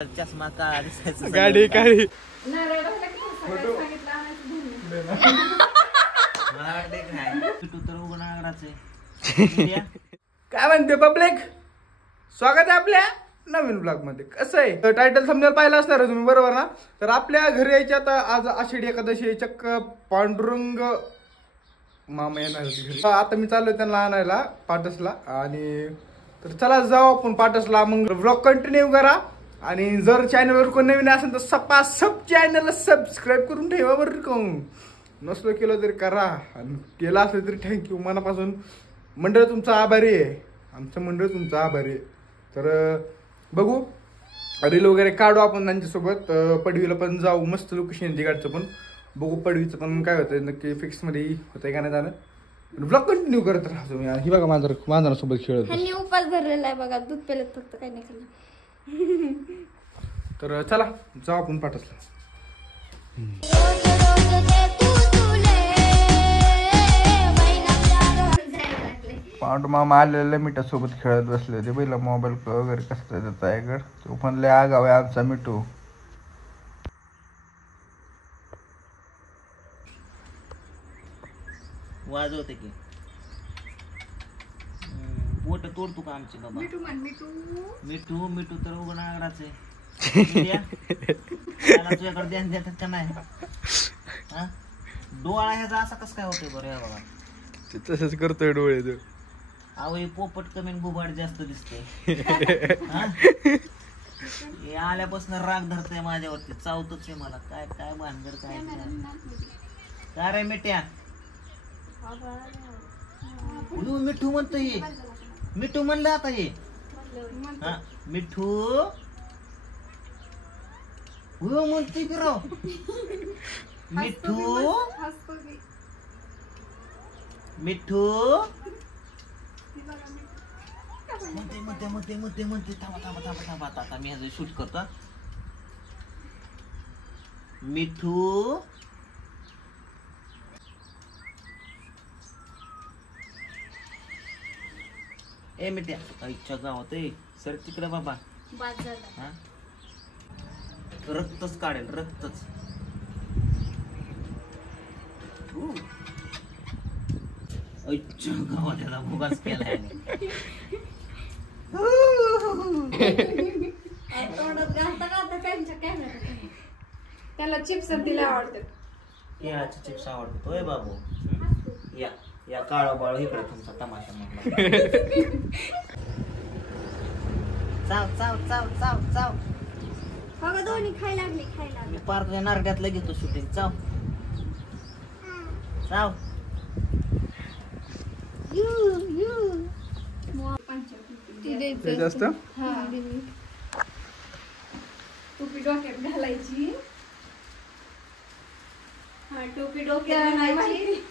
चष्मा काळा दिसायचा गाडी काळी काय म्हणते पब्लिक, स्वागत आहे आपल्या नवीन ब्लॉग मध्ये. कसं आहे, टायटल थंबनेल पाहिलं असणार तुम्ही बरोबर ना. तर आपल्या घरी यायची आता आज आषाढी एकादशी, चक्क पांडुरंग मामा येणार घरी. आता मी चाललोय त्यांना आणायला पाटसला. आणि तर चला जाऊ आपण पाटसला. मग ब्लॉग कंटिन्यू करा. आणि जर चॅनलवर कोण नवीन असेल तर सपासप चॅनलला सबस्क्राईब करून ठेवा बरं. कहून नसलो केलं तरी करा, आणि केला असेल तरी थँक्यू मनापासून. मंडळ तुमचा आभारी आहे, आमचं मंडळ तुमचं आभारी आहे. तर बघू रील वगैरे काढू आपण त्यांच्यासोबत. पडवीला पण जाऊ, मस्त लोकेशन तिकडचं पण बघू. पडवीचं पण काय होतं नक्की फिक्स मध्ये होतंय का नाही जाणं. ब्लॉग कंटिन्यू करत राहा तुम्ही. ही बघा मांजरासोबत खेळत उपास धरलेला आहे बघा, दूध पेलत फक्त काही नाही केलं. तर चला जाऊ आपण पाटसला. पांडू मामा आलेले मिठासोबत खेळत बसले होते. पहिला मोबाईल वगैरे कसं देत आहे गड. तो पण लय आगाव आहे आमचा मिठू. वाजवते की बोट तोडतो का आमची बाबा. मिठू मिठू तर उघड आगडाच आहे. तुझ्याकडे ध्यान देतात का नाही. डोळा ह्याचा असा कस काय होतोय बरं. या बघा तसंच करतोय डोळे तो. अहो हे पोपट कमी बुबाड जास्त दिसते. हे आल्यापासून राग धरतय माझ्यावरती, चावतोच आहे मला. काय काय भानगड काय काय रे मिठ्या. मिठू म्हणतो ये, मिठू म्हणलं आता ये. मिठू म्हणते की राव. मिठू मिठू म्हणते थांबा. आता मी ह्याचं शूट करतो. मिठू ए मिठ्या इच्छा गावात आहे सर तिकडे बाबा. हा रक्तच काढेल, रक्तच. इच्छा गावात त्याला भोगाच केलाय. त्याला चिप्स तिला आवडतात. केळाचे चिप्स आवडतात होय बाबू. या काळा बाळ इकडे तुमचा तमाशा म्हणला. चाव चाव चाव चाव चाव. बघा दोन्ही खायला लागले. मी पार तुझ्या नारड्यातलं घेतो शूटिंग. चाव चाव. जास्त टोपी डोक्यात घालायची. टोपी डोक्यात घालायची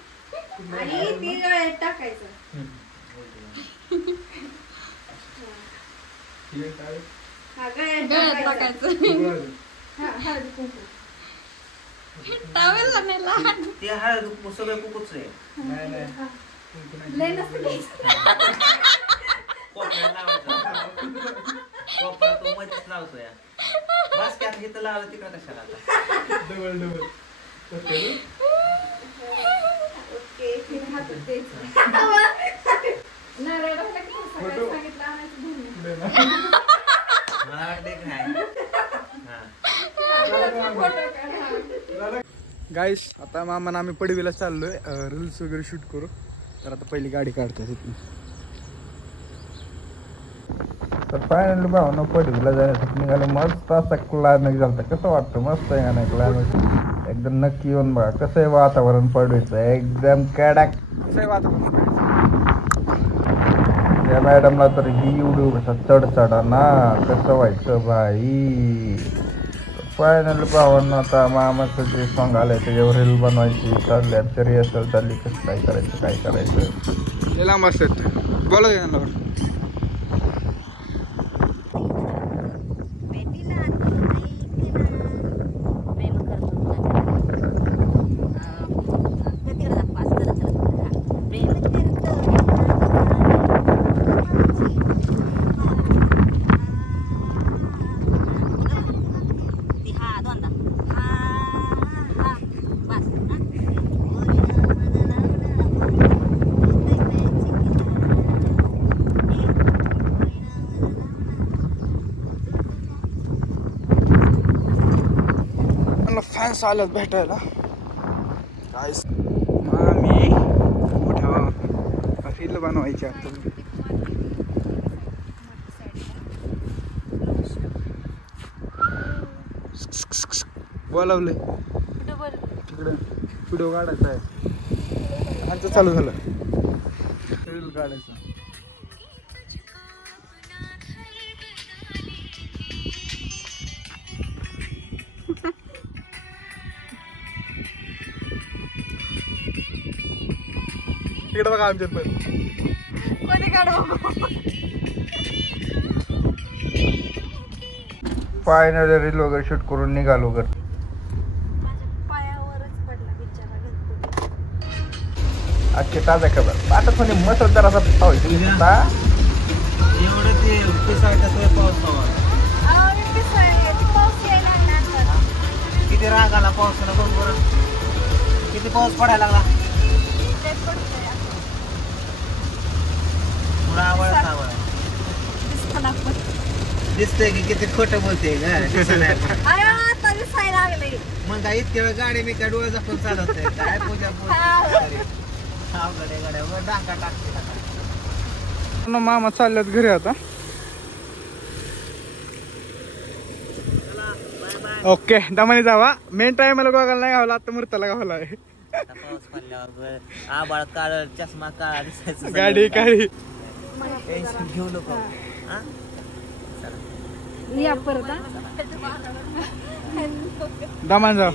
आणि ती गळ्यात टाकायचं. गळ्यात टाकायचं. ते हळद सगळं कुकूच आहे. कोपरा तो मध्येच लावतो या. बस की आता इथं लावलं तिकडं कशाला आता. डबल गाईस आता मामा आम्ही पडवीला चाललोय रील्स वगैरे शूट करू. तर आता पहिली गाडी काढतोय तिथून. तर फायनली भावना पडवीला जाण्यासाठी निघाले. मस्त असा क्लायमॅक्स झाला. कसं वाटतं, मस्त आहे का नाही क्लायमॅक्स. एकदम नक्की येऊन बघा कसं आहे वातावरण पडवीचं. एकदम कडक कसं आहे वातावरण. त्या मॅडमला तर ही एवढी चढ ना कसं व्हायचं भाई. फायनल भावांना आता मामाचं जे सॉंग आलंय त्याच्यावर रील बनवायची चालली. तरी असेल चालली कसं काय करायचं. लांब असत बोला त्यांना. फॅन्स आल्यात भेटायला काय आम्ही मोठ्या रील बनवायच्या बोलावलंय तिकडं व्हिडिओ काढायचा आहे आमचं चालू झालं रील काढायचं तिकडं बघा आमच्यात पण फायनली रील वगैरे शूट करून निघालो घर आजची ताजा खबर आता कोणी मसलदार असा पाहायचं एवढं ते पिसाळच्या सोय पाऊस किती राग आला पावसाला बघ बरं किती पाऊस पडायला लागला दिसतंय की किती खोटं बोलते मग काय इतक्या वेळ गाडी मी काय डोळे झाकून चालवत काय पूजा डाका टाकते मामा चालल्यात घरी आता ओके दमाने जावा मेन टाइमला गोगाला नाही गावला आता मूर्ताला गावला आहे पाऊस पडल्यावर आबाळ काळ चष्मा काळा दिसायचं गाडी काळी टेन्शन घेऊ नको या परत दमान जाव